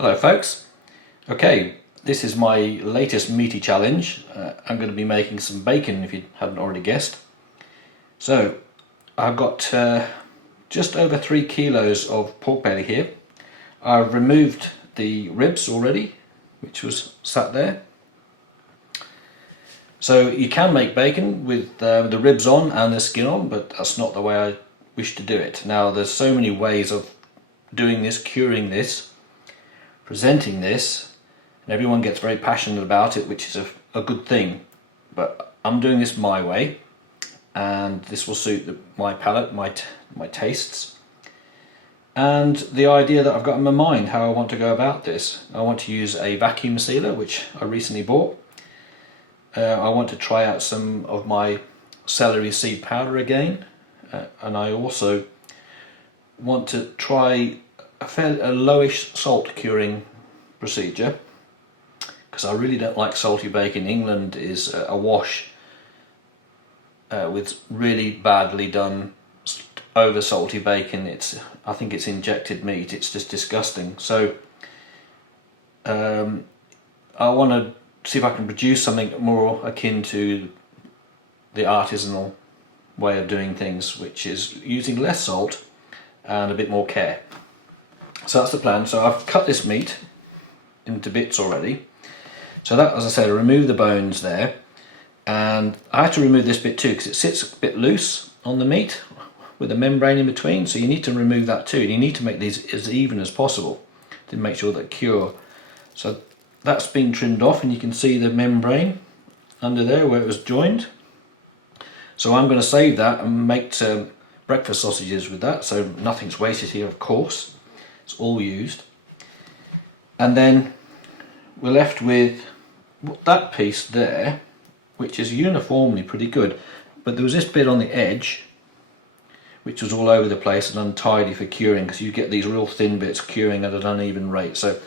Hello folks. Okay, this is my latest meaty challenge. I'm going to be making some bacon if you haven't already guessed. So I've got just over 3 kilos of pork belly here. I've removed the ribs already, which was sat there. So you can make bacon with the ribs on and the skin on, but that's not the way I wish to do it. Now there's so many ways of doing this, curing this, presenting this, and everyone gets very passionate about it, which is a good thing, but I'm doing this my way, and this will suit my palate, my tastes, and the idea that I've got in my mind how I want to go about this. I want to use a vacuum sealer, which I recently bought. I want to try out some of my celery seed powder again, and I also want to try a lowish salt curing procedure, because I really don't like salty bacon. England is awash with really badly done over salty bacon. I think it's injected meat. It's just disgusting. So I want to see if I can produce something more akin to the artisanal way of doing things, which is using less salt and a bit more care. So that's the plan. So I've cut this meat into bits already. So that, as I said, I remove the bones there, and I have to remove this bit too because it sits a bit loose on the meat with a membrane in between, so you need to remove that too, and you need to make these as even as possible to make sure that cure. So that's been trimmed off, and you can see the membrane under there where it was joined. So I'm going to save that and make some breakfast sausages with that, so nothing's wasted here, of course. It's all used. And then we're left with that piece there, which is uniformly pretty good, but there was this bit on the edge which was all over the place and untidy for curing, because you get these real thin bits curing at an uneven rate. So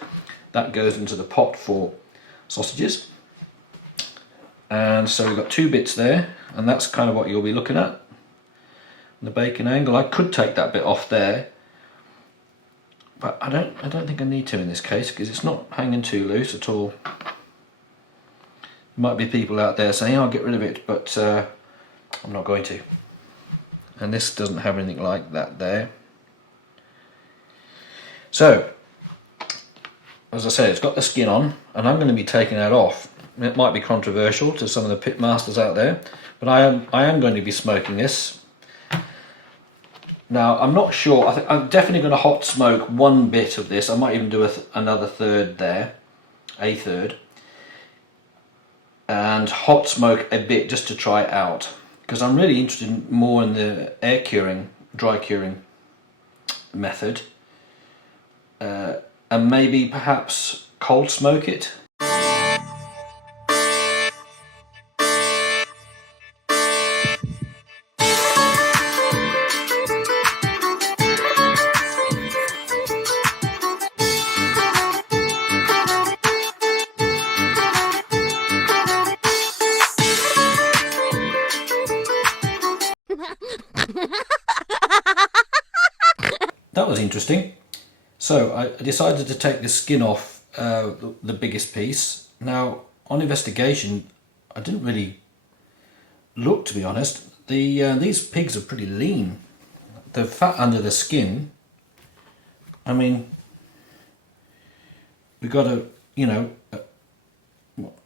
that goes into the pot for sausages. And so we've got 2 bits there, and that's kind of what you'll be looking at. The bacon angle, I could take that bit off there, but I don't think I need to in this case, because it's not hanging too loose at all. There might be people out there saying, "I'll get rid of it," but I'm not going to. And this doesn't have anything like that there. So, as I said, it's got the skin on, and I'm going to be taking that off. It might be controversial to some of the pit masters out there, but I am going to be smoking this. Now, I'm not sure. I'm definitely going to hot smoke one bit of this. I might even do another third there, a third, and hot smoke a bit just to try it out, because I'm really interested more in the air curing, dry curing method, and maybe perhaps cold smoke it. That was interesting. So I decided to take the skin off the biggest piece. Now, on investigation, I didn't really look, to be honest. These pigs are pretty lean. The fat under the skin, I mean, we got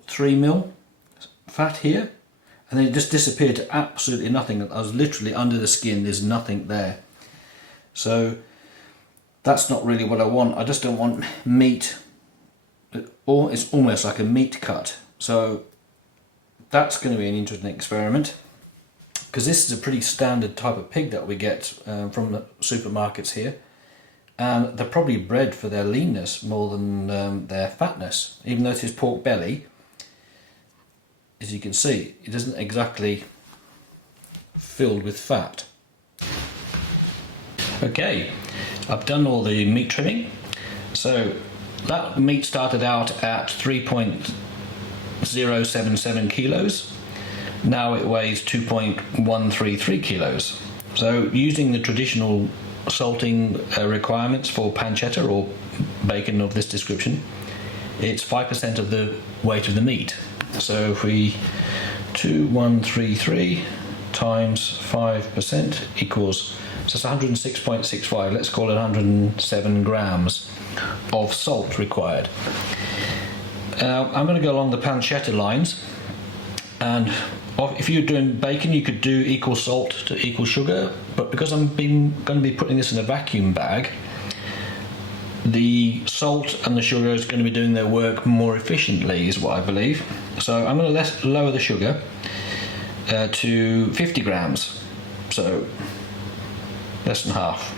3 mil fat here, and then it just disappeared to absolutely nothing. I was literally under the skin, there's nothing there. So that's not really what I want. I just don't want meat, or it's almost like a meat cut. So that's going to be an interesting experiment, because this is a pretty standard type of pig that we get from the supermarkets here, and they're probably bred for their leanness more than their fatness. Even though it is pork belly, as you can see, it isn't exactly filled with fat. Okay, I've done all the meat trimming. So that meat started out at 3.077 kilos. Now it weighs 2.133 kilos. So using the traditional salting requirements for pancetta or bacon of this description, it's 5% of the weight of the meat. So if we 2133 times 5% equals, so it's 106.65, let's call it 107 grams of salt required. I'm going to go along the pancetta lines, and if you're doing bacon you could do equal salt to equal sugar, but because I'm going to be putting this in a vacuum bag, the salt and the sugar is going to be doing their work more efficiently, is what I believe. So I'm going to lower the sugar to 50 grams, so less than half.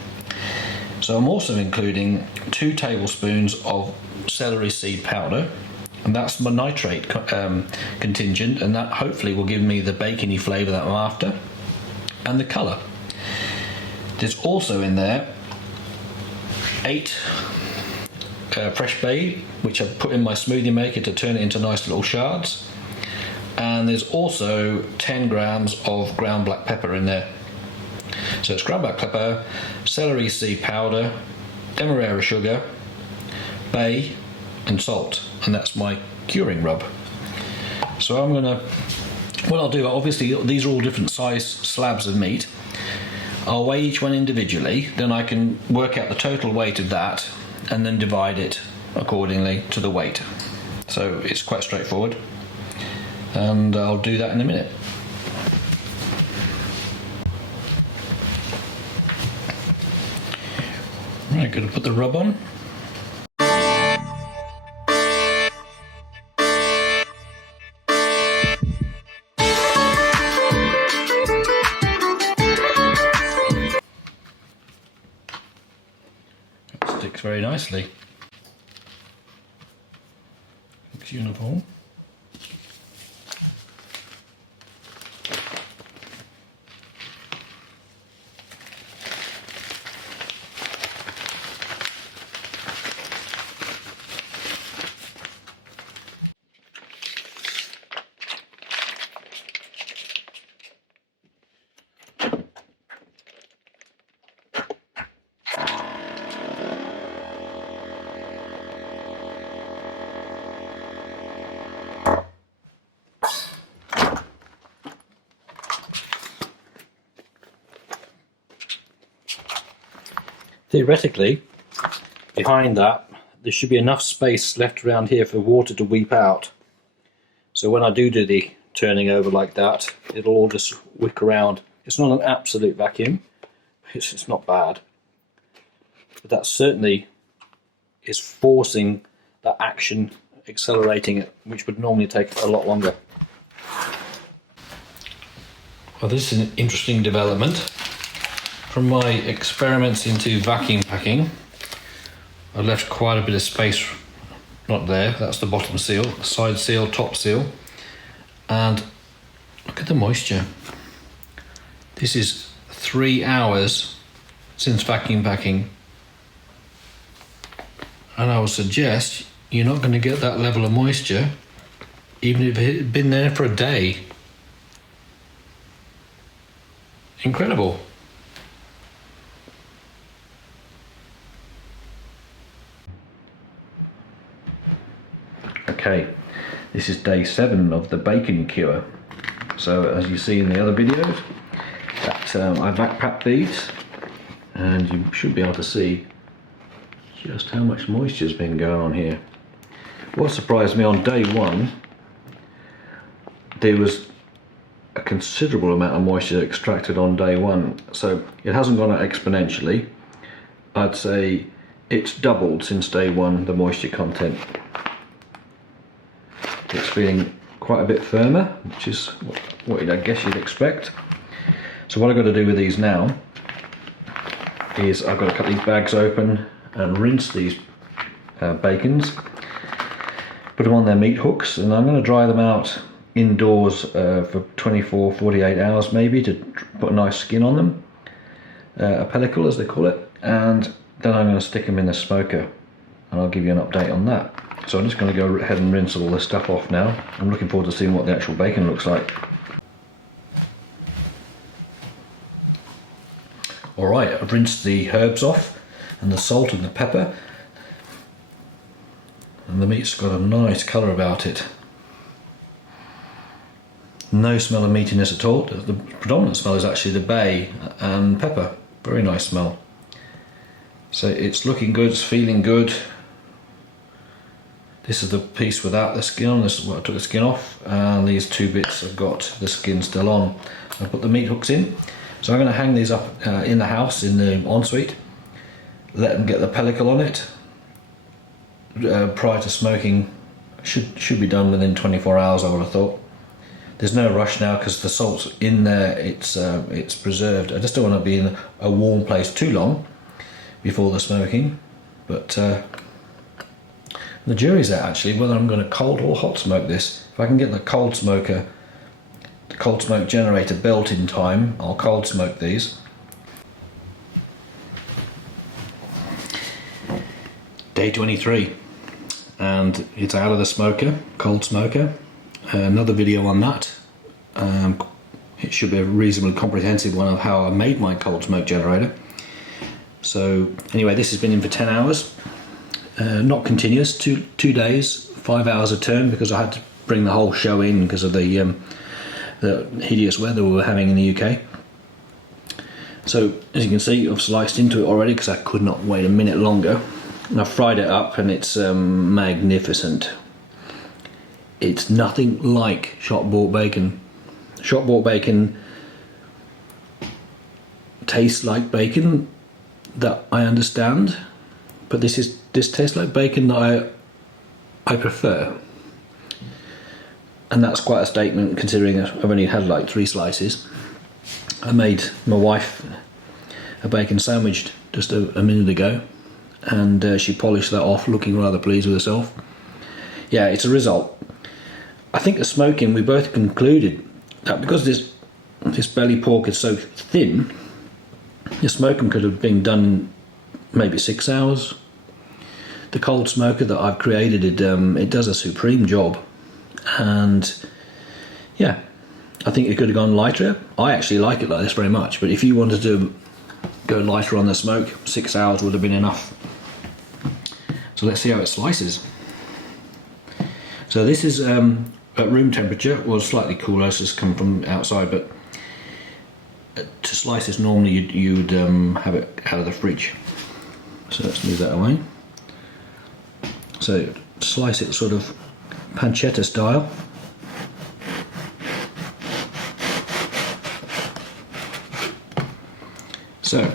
So I'm also including 2 tablespoons of celery seed powder, and that's my nitrate contingent, and that hopefully will give me the bacony flavour that I'm after and the colour. There's also in there 8 fresh bay, which I've put in my smoothie maker to turn it into nice little shards, and there's also 10 grams of ground black pepper in there. So it's ground black pepper, celery seed powder, demerara sugar, bay and salt, and that's my curing rub. So what I'll do, obviously these are all different size slabs of meat. I'll weigh each one individually, then I can work out the total weight of that and then divide it accordingly to the weight. So it's quite straightforward, and I'll do that in a minute. Right, going to put the rub on. It sticks very nicely. Looks uniform. Theoretically, behind that, there should be enough space left around here for water to weep out. So when I do the turning over like that, it'll all just wick around. It's not an absolute vacuum, it's not bad. But that certainly is forcing that action, accelerating it, which would normally take a lot longer. Well, this is an interesting development. From my experiments into vacuum packing, I left quite a bit of space, not there, that's the bottom seal, side seal, top seal, and look at the moisture. This is 3 hours since vacuum packing, and I would suggest you're not going to get that level of moisture even if it had been there for a day. Incredible. Okay, this is day 7 of the bacon cure. So as you see in the other videos, that I vac packed these, and you should be able to see just how much moisture's been going on here. What surprised me on day 1, there was a considerable amount of moisture extracted on day 1, so it hasn't gone up exponentially. I'd say it's doubled since day 1, the moisture content. It's feeling quite a bit firmer, which is what I guess you'd expect. So what I've got to do with these now is I've got to cut these bags open and rinse these bacons, put them on their meat hooks, and I'm going to dry them out indoors for 24-48 hours maybe, to put a nice skin on them, a pellicle as they call it, and then I'm going to stick them in the smoker, and I'll give you an update on that. So I'm just going to go ahead and rinse all this stuff off now. I'm looking forward to seeing what the actual bacon looks like. Alright, I've rinsed the herbs off and the salt and the pepper, and the meat's got a nice colour about it. No smell of meatiness at all. The predominant smell is actually the bay and pepper. Very nice smell. So it's looking good, it's feeling good. This is the piece without the skin on. This is what I took the skin off, and these two bits have got the skin still on. I put the meat hooks in. So I'm going to hang these up in the house, in the ensuite. Let them get the pellicle on it. Prior to smoking, should be done within 24 hours, I would have thought. There's no rush now because the salt's in there, it's preserved. I just don't want to be in a warm place too long before the smoking, but the jury's out actually whether I'm going to cold or hot smoke this. If I can get the cold smoke generator built in time, I'll cold smoke these. Day 23, and it's out of the smoker, cold smoker. Another video on that. It should be a reasonably comprehensive one of how I made my cold smoke generator. So anyway, this has been in for 10 hours, not continuous, two days, 5 hours a turn, because I had to bring the whole show in because of the hideous weather we were having in the UK. So as you can see, I've sliced into it already because I could not wait a minute longer. And I've fried it up, and it's magnificent. It's nothing like shop bought bacon. Shop bought bacon tastes like bacon that I understand, but this tastes like bacon that I prefer, and that's quite a statement considering I've only had like 3 slices. I made my wife a bacon sandwich just a minute ago, and she polished that off, looking rather pleased with herself. Yeah, it's a result. I think the smoking, we both concluded that because this belly pork is so thin, the smoking could have been done in maybe 6 hours. The cold smoker that I've created, it does a supreme job, and yeah, I think it could have gone lighter. I actually like it like this very much, but if you wanted to go lighter on the smoke, 6 hours would have been enough. So let's see how it slices. So this is at room temperature, well, slightly cooler as it's come from outside, but to slice this normally you'd have it out of the fridge. So let's move that away. So slice it sort of pancetta style. So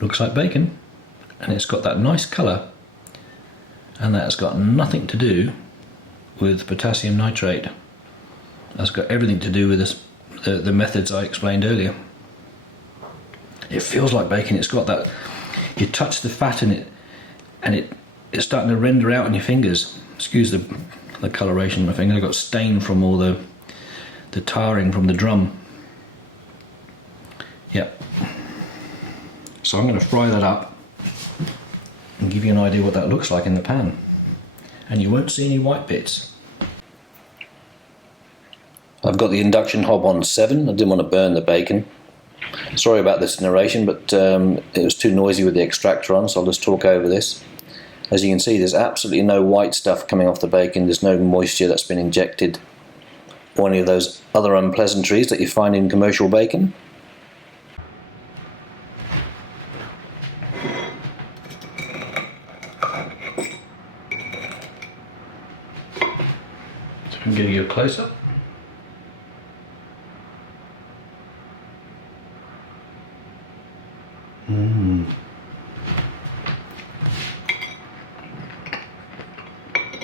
looks like bacon, and it's got that nice colour, and that's got nothing to do with potassium nitrate. That's got everything to do with this, the methods I explained earlier. It feels like bacon. It's got that, you touch the fat in it and it's starting to render out on your fingers. Excuse the coloration of my finger. I got stain from all the tarring from the drum. Yep. So I'm going to fry that up and give you an idea what that looks like in the pan, and you won't see any white bits. I've got the induction hob on 7. I didn't want to burn the bacon. Sorry about this narration, but it was too noisy with the extractor on, so I'll just talk over this. As you can see, there's absolutely no white stuff coming off the bacon. There's no moisture that's been injected or any of those other unpleasantries that you find in commercial bacon. So I'm getting you a close-up.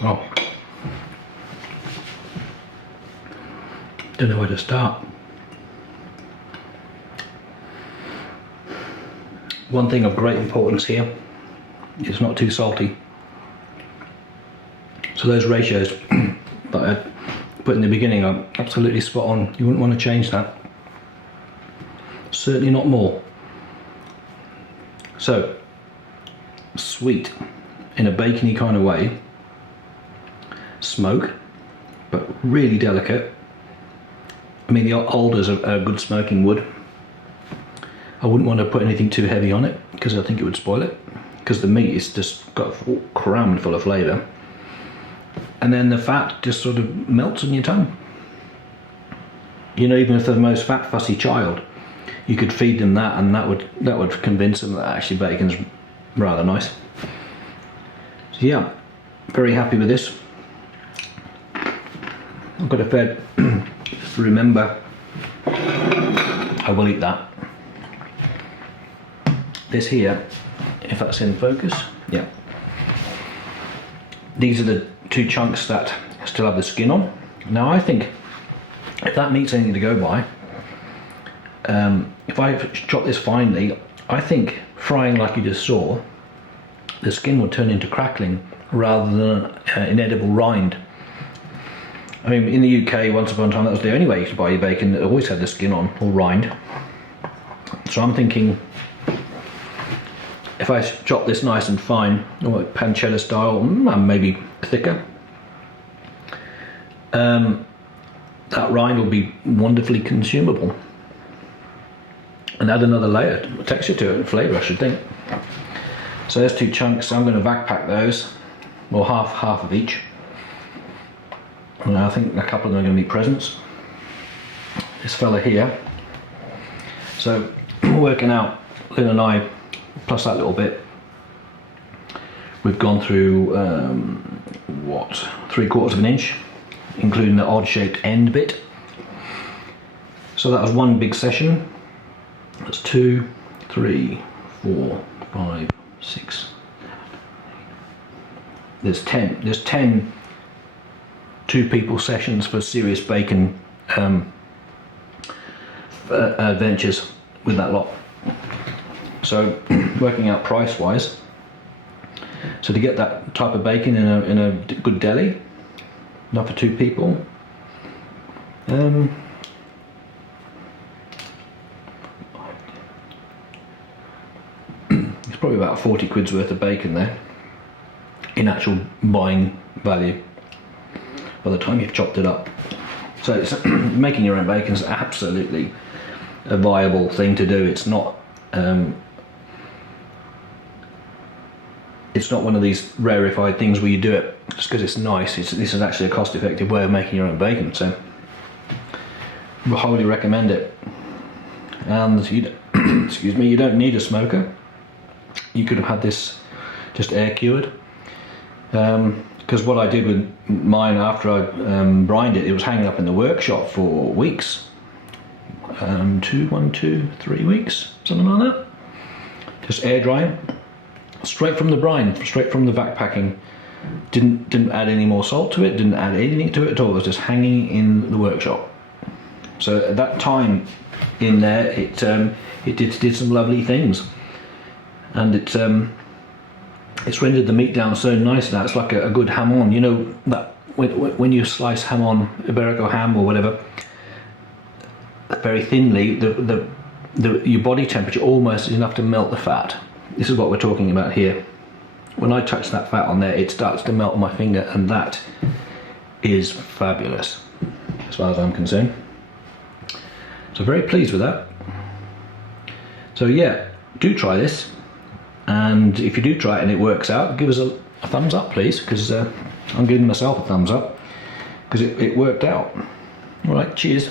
Oh, don't know where to start. One thing of great importance here, it's not too salty. So those ratios that I put in the beginning are absolutely spot on. You wouldn't want to change that. Certainly not more. So, sweet in a bacony kind of way. Smoke, but really delicate. I mean, the alder's a good smoking wood. I wouldn't want to put anything too heavy on it because I think it would spoil it, because the meat is just got crammed full of flavour, and then the fat just sort of melts on your tongue. You know, even if they're the most fat fussy child, you could feed them that, and that would convince them that actually bacon's rather nice. So yeah, very happy with this. I've got a fair remember, I will eat that. This here, if that's in focus, yeah. These are the 2 chunks that still have the skin on. Now I think if that meat's anything to go by, if I chop this finely, I think frying like you just saw, the skin would turn into crackling rather than an inedible rind. I mean, in the UK, once upon a time, that was the only way you could buy your bacon. It always had the skin on, or rind. So I'm thinking, if I chop this nice and fine, or pancetta style, maybe thicker, that rind will be wonderfully consumable. And add another layer, texture to it, and flavour, I should think. So there's 2 chunks. I'm going to backpack those, or half of each. And I think a couple of them are going to be presents. This fella here. So working out, Lynn and I, plus that little bit, we've gone through what, 3/4 of an inch, including the odd shaped end bit. So that was 1 big session. That's 2, 3, 4, 5, 6. There's 10. There's 10 2-people sessions for serious bacon adventures with that lot. So working out price wise, so to get that type of bacon in a good deli, not for 2 people, it's probably about 40 quid's worth of bacon there in actual buying value by the time you've chopped it up. So it's, making your own bacon is absolutely a viable thing to do. It's not one of these rarefied things where you do it just because it's nice. This is actually a cost-effective way of making your own bacon, so I highly recommend it. And you excuse me, you don't need a smoker. You could have had this just air cured, because what I did with mine after I brined it, it was hanging up in the workshop for weeks. 3 weeks, something like that. Just air drying, straight from the brine, straight from the backpacking. Didn't add any more salt to it, didn't add anything to it at all. It was just hanging in the workshop. So at that time in there, it did some lovely things, and it's rendered the meat down so nice now. It's like a good ham-on. You know that when you slice ham-on, Iberico ham or whatever, very thinly, your body temperature almost is enough to melt the fat. This is what we're talking about here. When I touch that fat on there, it starts to melt on my finger, and that is fabulous as far as I'm concerned. So very pleased with that. So yeah, do try this, and if you do try it and it works out, give us a thumbs up please, because I'm giving myself a thumbs up because it worked out. All right, cheers.